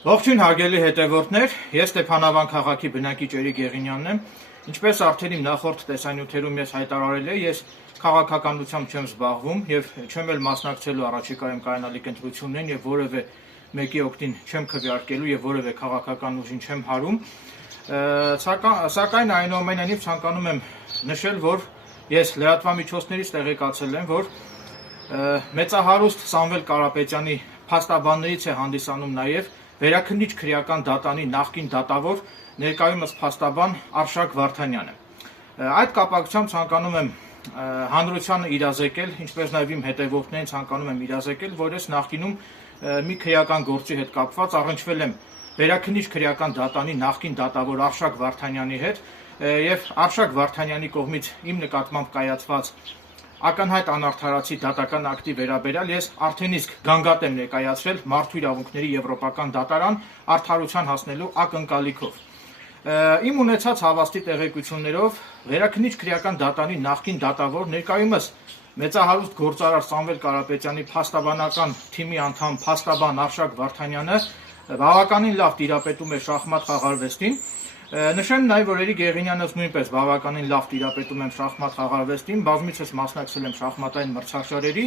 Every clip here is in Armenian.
Ողջույն հարգելի հետևորդներ, ես Ստեփանավան քաղաքի բնակիչ Էրիկ Եղինյանն եմ։ Ինչպես արդեն իմ նախորդ տեսանյութերում ես հայտարարել եմ, ես քաղաքականությամբ չեմ զբաղվում եւ չեմ էլ մասնակցելու առաջիկայում կայանալիք ընտրություններին եւ որևէ մեկի օգտին չեմ քվեարկելու եւ որևէ քաղաքական ուժին չեմ հարում։ Սակայն այնուամենայնիվ ցանկանում եմ նշել, որ ես լրատվամիջոցներից տեղեկացել եմ, որ մեծահարուստ Սամվել Կարապետյանի փաստաբաններից է հանդիսանում նաեւ Վերաքննիչ քրեական դատանի նախկին դատավոր ներկայումս փաստաբան Արշակ Վարդանյանը։ Այդ կապակցությամբ ցանկանում եմ հանրությանը իրազեկել, ինչպես նաև իմ հետևորդներին ցանկանում եմ իրազեկել, որ ես նախկինում մի քրեական գործի հետ կապված առնչվել եմ Վերաքննիչ քրեական դատանի նախկին դատավոր Արշակ Վարդանյանի հետ եւ Արշակ Վարդանյանի կողմից իմ նկատմամբ կայացված ակնհայտ անարդարացի դատական ակտի վերաբերյալ ես արդեն իսկ գանգատ եմ ներկայացրել Մարդու իրավունքների եվրոպական դատարան արդարության հասնելու ակնկալիքով։ Իմ ունեցած հավաստի տեղեկություններով Վերաքննիչ քրեական դատանի նախկին դատավոր ներկայումս մեծահարուստ գործարար Սամվել Կարապետյանի փաստաբանական թիմի անդամ փաստաբան Արշակ Վարդանյանը բավականին լավ տիրապետում է շախմատ խաղարվեստին։ Նշեմ նաև, որ Էրիկ Եղինյանս նույնպես բավականին լավ տիրապետում եմ շախմատ խաղարվեստին, բազմիցս մասնակցել եմ շախմատային մրցաշարերի,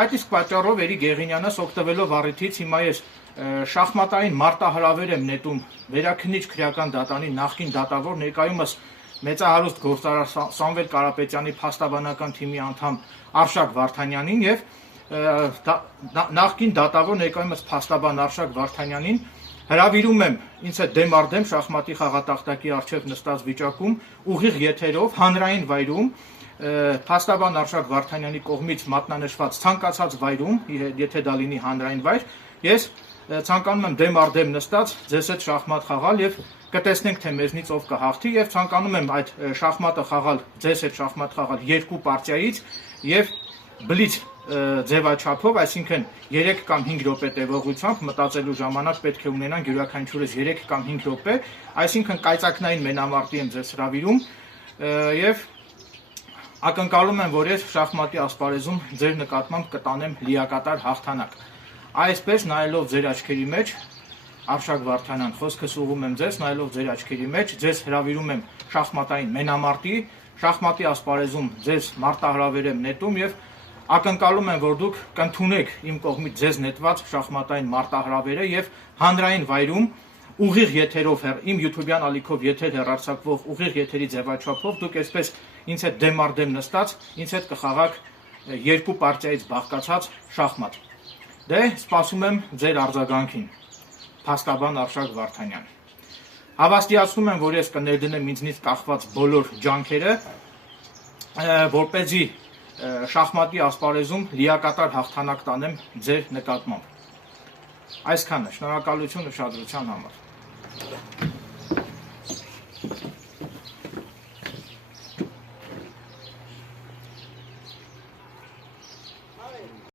այդ իսկ պատճառով Էրիկ Եղինյանս օգտվելով առիթից հիմա ես շախմատային մարտահրավեր եմ նետում Վերաքննիչ քրեական դատանի նախկին դատավոր ներկայումս մեծահարուստ գործարար Սամվել Կարապետյանի փաստաբանական թիմի անդամ Արշակ Վարդանյանին եւ նախկին դատավոր ներկայումս փաստաբան Արշակ Վարդանյանին հրավիրում եմ ինձ հետ դեմ առ դեմ շախմատի խաղատախտակի առջև նստած վիճակում ուղիղ եթերով հանրային վայրում փաստաբան Արշակ Վարդանյանի կողմից մատնանշված ցանկացած վայրում, եթե դա լինի հանրային վայր, ես ցանկանում եմ դեմ առ դեմ նստած ձեզ հետ շախմատ խաղալ եւ կտեսնենք թե մեզնից ով կհաղթի եւ ցանկանում եմ այդ շախմատը խաղալ ձեզ հետ շախմատ խաղալ երկու պարտիայից եւ բլից ձևաչափով, այսինքն 3 կամ 5 րոպե տևողությամբ մտածելու ժամանակ պետք է ունենան յուրաքանչյուրս 3 կամ 5 րոպե, այսինքն կայծակնային մենամարտի եմ ձեզ հրավիրում եւ ակնկալում եմ, որ ես շախմատի ասպարեզում ձեր նկատմամբ կտանեմ լիակատար հաղթանակ։ Այսպես նայելով ձեր աչքերի մեջ, Արշակ Վարդանյան, խոսքս ուղղում եմ ձեզ, նայելով ձեր աչքերի մեջ, ձեզ հրավիրում եմ շախմատային մենամարտի, շախմատի ասպարեզում ձեզ մարտահրավեր եմ նետում եւ ակնկալում եմ, որ դուք կընդունեք իմ կողմից ձեզ նետված շախմատային մարտահրավերը եւ հանրային վայրում ուղիղ եթերով իմ YouTube-յան ալիքով եթեր հեռարձակվող ուղիղ եթերի ձևաչափով դուք այսպես ինձ հետ դեմ առ դեմ նստած ինձ հետ կխաղաք երկու պարտիայից բաղկացած շախմատ։ Դե սպասում եմ ձեր արձագանքին։ Փաստաբան Արշակ Վարդանյան։ Հավաստիացնում եմ, որ ես կներդնեմ ինձնից կախված բոլոր ջանքերը, որպեսզի շախմատի ասպարեզում լիակատար հաղթանակ տանեմ ձեր նկատմամբ։ Այսքանը, շնորհակալություն ուշադրության համար։